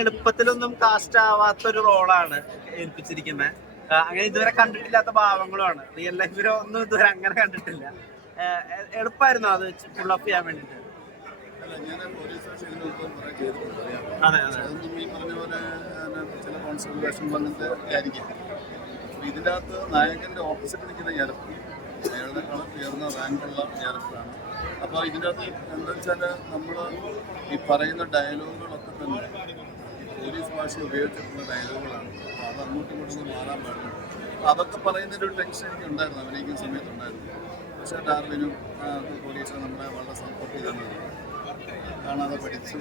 എളുപ്പത്തിലൊന്നും cast ആവാത്ത ഒരു റോളാണ് ഏൽപ്പിച്ചിരിക്കുന്നത് അങ്ങനെ ഇതുവരെ കണ്ടിട്ടില്ലാത്ത ഭാവങ്ങളുമാണ്. റിയൽ ലൈഫിലോ ഒന്നും ഇതുവരെ അങ്ങനെ കണ്ടിട്ടില്ല. എളുപ്പമായിരുന്നു അത് ഫുൾ അപ്പ് ചെയ്യാൻ വേണ്ടിട്ട്. അതെ അതെ. ഇതിന്റെ അകത്ത് നായകന്റെ ഓപ്പോസിറ്റ് നിൽക്കുന്ന ക്യാരക്ടർ അയാളെക്കാളും ഉയർന്ന റാങ്കുള്ള ക്യാരക്ടറാണ്. അപ്പോൾ ഇതിന്റെ അകത്ത് എന്താ വെച്ചാൽ നമ്മൾ ഈ പറയുന്ന ഡയലോഗുകളൊക്കെ തന്നെ പോലീസ് ഭാഷ ഉപയോഗിച്ചിട്ടുള്ള ഡയലോഗുകളാണ്. അപ്പോൾ അത് അങ്ങോട്ടും ഇങ്ങോട്ടും മാറാൻ പാടില്ല. അപ്പോൾ അതൊക്കെ പറയുന്നൊരു ടെൻഷൻ എനിക്ക് ഉണ്ടായിരുന്നു അഭിനയിക്കുന്ന സമയത്തുണ്ടായിരുന്നു പക്ഷേ ഡാർവിനും പോലീസ് നമ്മളെ വളരെ സപ്പോർട്ട് ചെയ്തിട്ടുണ്ട്. കാണാതെ പഠിച്ച്.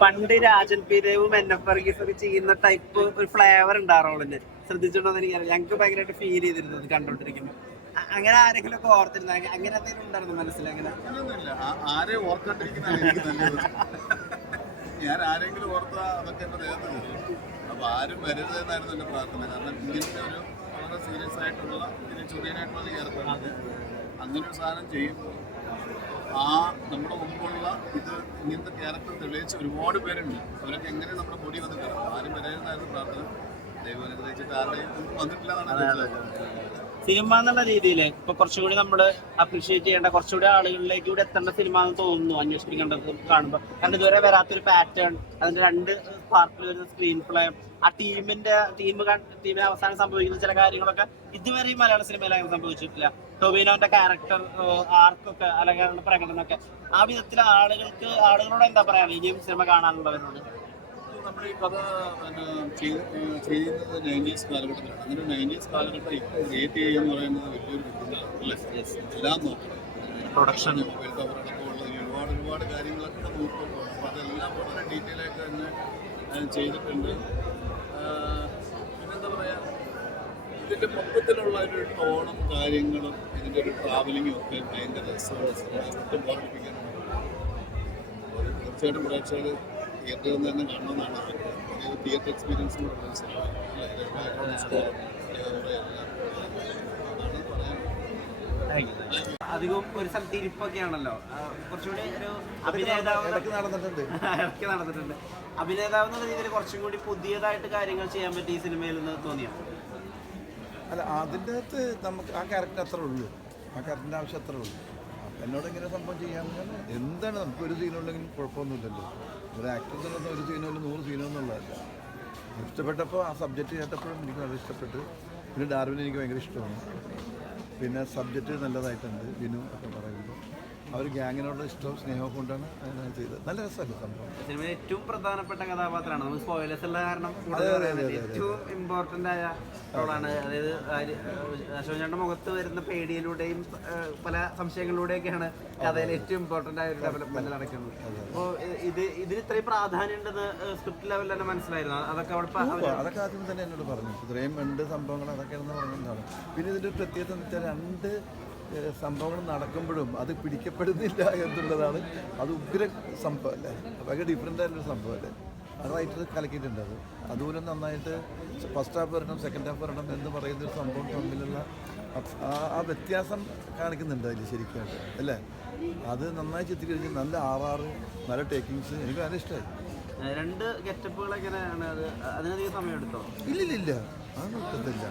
പണ്ട് രാജൻ പി ദേവും എൻ എഫ് വർഗീസ് ഒക്കെ ചെയ്യുന്ന ടൈപ്പ് ഒരു ഫ്ലേവർ ഉണ്ട് ആ റോളിന് ശ്രദ്ധിച്ചിട്ടുണ്ടോ എനിക്ക് ഞങ്ങൾക്ക് ഭയങ്കരമായിട്ട് ഫീൽ ചെയ്തിരുന്നു അത് കണ്ടോണ്ടിരിക്കുമ്പോൾ അങ്ങനെ ആരെങ്കിലും ഒക്കെ ഓർത്തിരുന്നു? അങ്ങ- അങ്ങനെ എന്തെങ്കിലും ഉണ്ടായിരുന്നു മനസ്സിൽ അങ്ങനെ? ആരെയും ആ- ആരെ ഓർക്കാണ്ടിരിക്കുന്നതാണ് എനിക്ക് നല്ലത് ഞാൻ ആരെങ്കിലും ഓർത്ത അതൊക്കെ എന്റെ ദേഹത്ത് കയറി അപ്പോൾ ആരും വരരുതെന്നായിരുന്നു എന്റെ പ്രാർത്ഥന. കാരണം ഇങ്ങനത്തെ ഒരു വളരെ സീരിയസ് ആയിട്ടുള്ള ഇതിന് ചൊറിയനായിട്ടുള്ള ഒരു അങ്ങനെ ഒരു സാധനം ചെയ്യുമ്പോൾ ആ നമ്മുടെ മുമ്പുള്ള ഇത് ഇങ്ങനത്തെ ക്യാരക്ടർ തെളിയിച്ച ഒരുപാട് പേരുണ്ട്. അവരൊക്കെ എങ്ങനെ നമ്മുടെ പൊടി വന്ന് കയറും? ആരും വരരുതെന്നായിരുന്നു പ്രാർത്ഥന. ദൈവം അനുഗ്രഹിച്ചിട്ട് ആരുടെയും വന്നിട്ടില്ല എന്നാണ്. സിനിമ എന്നുള്ള രീതിയിൽ ഇപ്പൊ കുറച്ചുകൂടി നമ്മൾ അപ്രീഷിയേറ്റ് ചെയ്യേണ്ട കുറച്ചുകൂടി ആളുകളിലേക്ക് കൂടി എത്തേണ്ട സിനിമ എന്ന് തോന്നുന്നു അന്വേഷിക്കേണ്ടത് കാണുമ്പോൾ കാരണം ഇതുവരെ വരാത്തൊരു പാറ്റേൺ അതിന്റെ രണ്ട് പാർട്ടിൽ വരുന്ന സ്ക്രീൻ പ്ലേ ആ ടീമിന്റെ ടീം ടീമിന് അവസാനം സംഭവിക്കുന്ന ചില കാര്യങ്ങളൊക്കെ ഇതുവരെ മലയാള സിനിമയിൽ അങ്ങനെ സംഭവിച്ചിട്ടില്ല. ടൊബിനോന്റെ ക്യാരക്ടർ ആർക്കൊക്കെ അല്ലെങ്കിൽ പ്രകടനമൊക്കെ. ആ വിധത്തിൽ ആളുകൾക്ക് ആളുകളോട് എന്താ പറയാ? ഇനിയും സിനിമ കാണാനുള്ളവരോട്. നമ്മുടെ ഈ കഥ പിന്നെ ചെയ്യുന്നത് നയന്റീസ് കാലഘട്ടത്തിലാണ്. അങ്ങനെ നയന്റീസ് കാലഘട്ടം ഇപ്പോൾ ക്രിയേറ്റ് ചെയ്യുക എന്ന് പറയുന്നത് വലിയൊരു ബുദ്ധിമുട്ടാണ് അല്ലേ? എല്ലാം നോക്കണം. പ്രൊഡക്ഷൻ മൊബൈൽ കവർ അടക്കമുള്ള ഒരുപാട് ഒരുപാട് കാര്യങ്ങളൊക്കെ നോക്കും അപ്പോൾ അതെല്ലാം വളരെ ഡീറ്റെയിൽ ആയിട്ട് തന്നെ ചെയ്തിട്ടുണ്ട്. പിന്നെന്താ പറയുക ഇതിന്റെ മൊത്തത്തിലുള്ള ഒരു ടോണും കാര്യങ്ങളും ഇതിന്റെ ഒരു ട്രാവലിങ്ങും ഒക്കെ ഭയങ്കര ഒട്ടും ബോറടിപ്പിക്കാനാണ് അപ്പോൾ അത് തീർച്ചയായിട്ടും പ്രേക്ഷകർ തിയേറ്ററിൽ നിന്ന് തന്നെ കാണണമെന്നാണ് ആഗ്രഹം. ഒരു തിയേറ്റർ എക്സ്പീരിയൻസ് കൂടെ ഉള്ള സിനിമ. അധികം ഒരു സ്ഥലത്ത് ഇരിപ്പൊക്കെ ആണല്ലോ കുറച്ചുകൂടി ഒരു അഭിനേതാവ് ഇടയ്ക്ക് നടന്നിട്ടുണ്ട്. ഇടയ്ക്ക് നടന്നിട്ടുണ്ട്. അഭിനേതാവ് എന്നുള്ള രീതിയിൽ കുറച്ചും കൂടി പുതിയതായിട്ട് കാര്യങ്ങൾ ചെയ്യാൻ പറ്റി ഈ സിനിമയിൽ നിന്ന് തോന്നിയോ? അല്ല അതിന്റെ അകത്ത് നമുക്ക് ആ ക്യാരക്ടർ അത്രേ ഉള്ളൂ. ആ ക്യാരക്ടറിന്റെ ആവശ്യം അത്രേ ഉള്ളൂ. എന്നോട് ഇങ്ങനെ സംഭവം ചെയ്യാമെന്ന് എന്താണ്? നമുക്ക് ഒരു സീനുണ്ടെങ്കിലും കുഴപ്പമൊന്നുമില്ലല്ലോ. ഒരു ആക്ടർ എന്നുള്ള ഒരു സീനോ നൂറ് സീനോ എന്നുള്ളതല്ല ഇഷ്ടപ്പെട്ടപ്പോൾ ആ സബ്ജക്റ്റ് കേട്ടപ്പോഴും എനിക്ക് വളരെ ഇഷ്ടപ്പെട്ടു. പിന്നെ ഡാർവിൻ എനിക്ക് ഭയങ്കര ഇഷ്ടമാണ്. പിന്നെ സബ്ജക്റ്റ് നല്ലതായിട്ടുണ്ട്. വിനു ഒക്കെ പറയുമ്പോൾ ആ ഗ്യാങ്ങിനോട് ഇഷ്ടവും സ്നേഹവും കൊണ്ടാണ് അതിനത് ചെയ്തത്. നല്ല രസമല്ലേ സംഭവം. സിനിമയിൽ ഏറ്റവും പ്രധാനപ്പെട്ട കഥാപാത്രമാണ്. നമുക്ക് സ്പോയിലേഴ്സ് ഉള്ള കാരണം ഏറ്റവും ഇമ്പോർട്ടന്റ് ആയ റോളാണ് അതായത് അശോചേട്ടന്റെ മുഖത്ത് വരുന്ന പേടിയിലൂടെയും പല സംശയങ്ങളിലൂടെയൊക്കെയാണ് കഥയിൽ ഏറ്റവും ഇമ്പോർട്ടന്റ് ആയ ഒരു ഡെവലപ്മെന്റ് നടക്കുന്നത്. അപ്പോൾ ഇത് ഇതിന് ഇത്രയും പ്രാധാന്യം ഉണ്ടെന്ന് സ്ക്രിപ്റ്റ് ലെവലിൽ തന്നെ മനസ്സിലായിരുന്നു? അതൊക്കെ അവിടെ അതൊക്കെ ആദ്യം തന്നെ എന്നോട് പറഞ്ഞു. ഇത്രയും രണ്ട് സംഭവങ്ങൾ അതൊക്കെയാണെന്ന് പറഞ്ഞതാണ്. പിന്നെ ഇതിന്റെ പ്രത്യേകത എന്ന് വെച്ചാൽ രണ്ട് സംഭവങ്ങൾ നടക്കുമ്പോഴും അത് പിടിക്കപ്പെടുന്നില്ല എന്നുള്ളതാണ്. അത് ഉഗ്ര സംഭവം അല്ലേ ഭയങ്കര ഡിഫറെന്റ് ആയിട്ടുള്ള സംഭവം അല്ലേ അത് റൈറ്റർ കലക്കിയിട്ടുണ്ട് അത്. അതുപോലെ നന്നായിട്ട് ഫസ്റ്റ് ഹാഫ് വരണം സെക്കൻഡ് ഹാഫ് വരണം എന്ന് പറയുന്ന ഒരു സംഭവം തമ്മിലുള്ള ആ വ്യത്യാസം കാണിക്കുന്നുണ്ട് അതിൽ ശരിക്കും. അല്ലേ? അത് നന്നായി ചിത്രീകരിച്ച് നല്ല ആറാറ് നല്ല ടേക്കിങ്സ് എനിക്ക് നല്ല ഇഷ്ടമായി രണ്ട് ഗെറ്റപ്പുകൾ എങ്ങനെയാണ് അത്? അതിനധികം സമയം എടുത്തോ ഇല്ലില്ലില്ല. അതൊന്നും കിട്ടത്തില്ല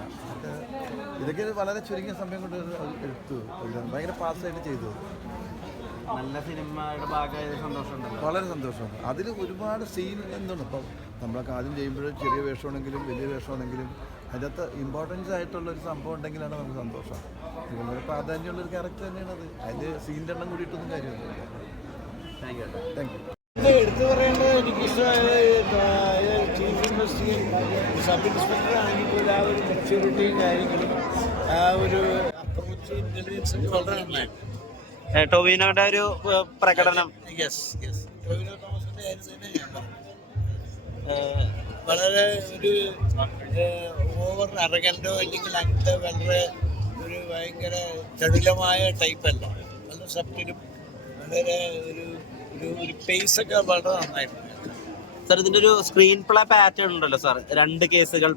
അതൊക്കെ ഇതൊക്കെ വളരെ ചുരുങ്ങിയ സമയം കൊണ്ട് എടുത്തു. ഭയങ്കര പാസ്സായിട്ട് ചെയ്തു. നല്ല സിനിമയുടെ ഭാഗമായ സന്തോഷമുണ്ടല്ലോ. വളരെ സന്തോഷമാണ്. അതിൽ ഒരുപാട് സീൻ എന്താണ് ഇപ്പം നമ്മളൊക്കെ ആദ്യം ചെയ്യുമ്പോൾ ചെറിയ വേഷമാണെങ്കിലും വലിയ വേഷമാണെങ്കിലും അതിനകത്ത് ഇമ്പോർട്ടൻസ് ആയിട്ടുള്ള ഒരു സംഭവം ഉണ്ടെങ്കിലാണ് നമുക്ക് സന്തോഷം. വളരെ പ്രാധാന്യമുള്ള ഒരു ക്യാരക്ടർ തന്നെയാണ് അത് അതിന്റെ സീന്റെ എണ്ണം കൂടിയിട്ടൊന്നും കാര്യമൊന്നുമില്ല. താങ്ക് യു താങ്ക് യു എടുത്തു പറയേണ്ടത് എനിക്ക് ഇഷ്ടമായ ഇൻവെസ്റ്റിഗേറ്റ് സബ് ഇൻസ്പെക്ടർ ആണെങ്കിൽ ആ ഒരു മെച്യൂരിറ്റിയും കാര്യങ്ങളും ആ ഒരു അപ്രോച്ച് ഇന്റലിജൻസ് വളരെ നന്നായിരുന്നു ടൊവിനോയുടെ ഒരു പ്രകടനം. യെസ് യെസ് ടോവിനോ തോമസിന്റെ കാര്യം തന്നെ വളരെ ഒരു ഓവർ അറകന്റോ അല്ലെങ്കിൽ അങ്ങനത്തെ വളരെ ഒരു ഭയങ്കര ചടുലമായ ടൈപ്പല്ല നല്ല സബ്റ്റിലും വളരെ ഒരു ഒരു പേസൊക്കെ വളരെ നന്നായിരുന്നു. സാർ ഇതിന്റെ ഒരു സ്ക്രീൻ പ്ലേ പാറ്റേൺ ഉണ്ടല്ലോ സാർ രണ്ട് കേസുകൾ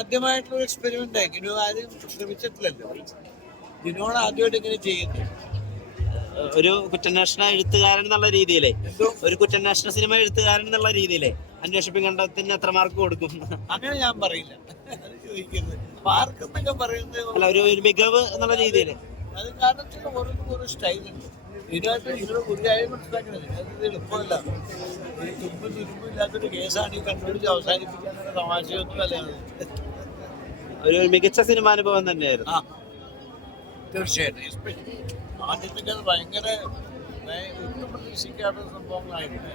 ആദ്യമായിട്ടുള്ള എക്സ്പെരിമെന്റ് ആയി ആരും ശ്രമിച്ചിട്ടില്ലല്ലോ. ജിനോട് ആദ്യമായിട്ട് ഇങ്ങനെ ചെയ്യുന്നത്. ഒരു കുറ്റാന്വേഷണ എഴുത്തുകാരൻ എന്നുള്ള രീതിയിലേ. ഒരു കുറ്റാന്വേഷണ സിനിമ എഴുത്തുകാരൻ എന്നുള്ള രീതിയിലേ. അന്വേഷിപ്പിൻ കണ്ടത്തിന് എത്ര മാർക്ക് കൊടുക്കും? അങ്ങനെ ഞാൻ പറയില്ല. ചോദിക്കരുത്. മാർക്കെന്നൊക്കെ പറയുന്നത് അല്ല ഒരു മികവ് എന്നുള്ള രീതിയിൽ അത് കാരണം ചില ഓരോന്നും ഓരോ സ്റ്റൈലുണ്ട് ഇതിനകത്ത് നിങ്ങൾ ഒരു കാര്യം ഇതിനകത്ത് എളുപ്പമല്ല. ഒരു തുമ്പ് തുരുമ്പില്ലാത്തൊരു കേസാണ് ഈ കണ്ടുപിടിച്ച് അവസാനിപ്പിക്കാനുള്ള തമാശയൊന്നും അല്ല ഒരു മികച്ച സിനിമാനുഭവം തന്നെയായിരുന്നു. ആ. തീർച്ചയായിട്ടും. എസ്പെഷ്യലി അത് ഭയങ്കര ഭയ- ഒട്ടും പ്രതീക്ഷിക്കാത്ത സംഭവങ്ങളായിരുന്നു.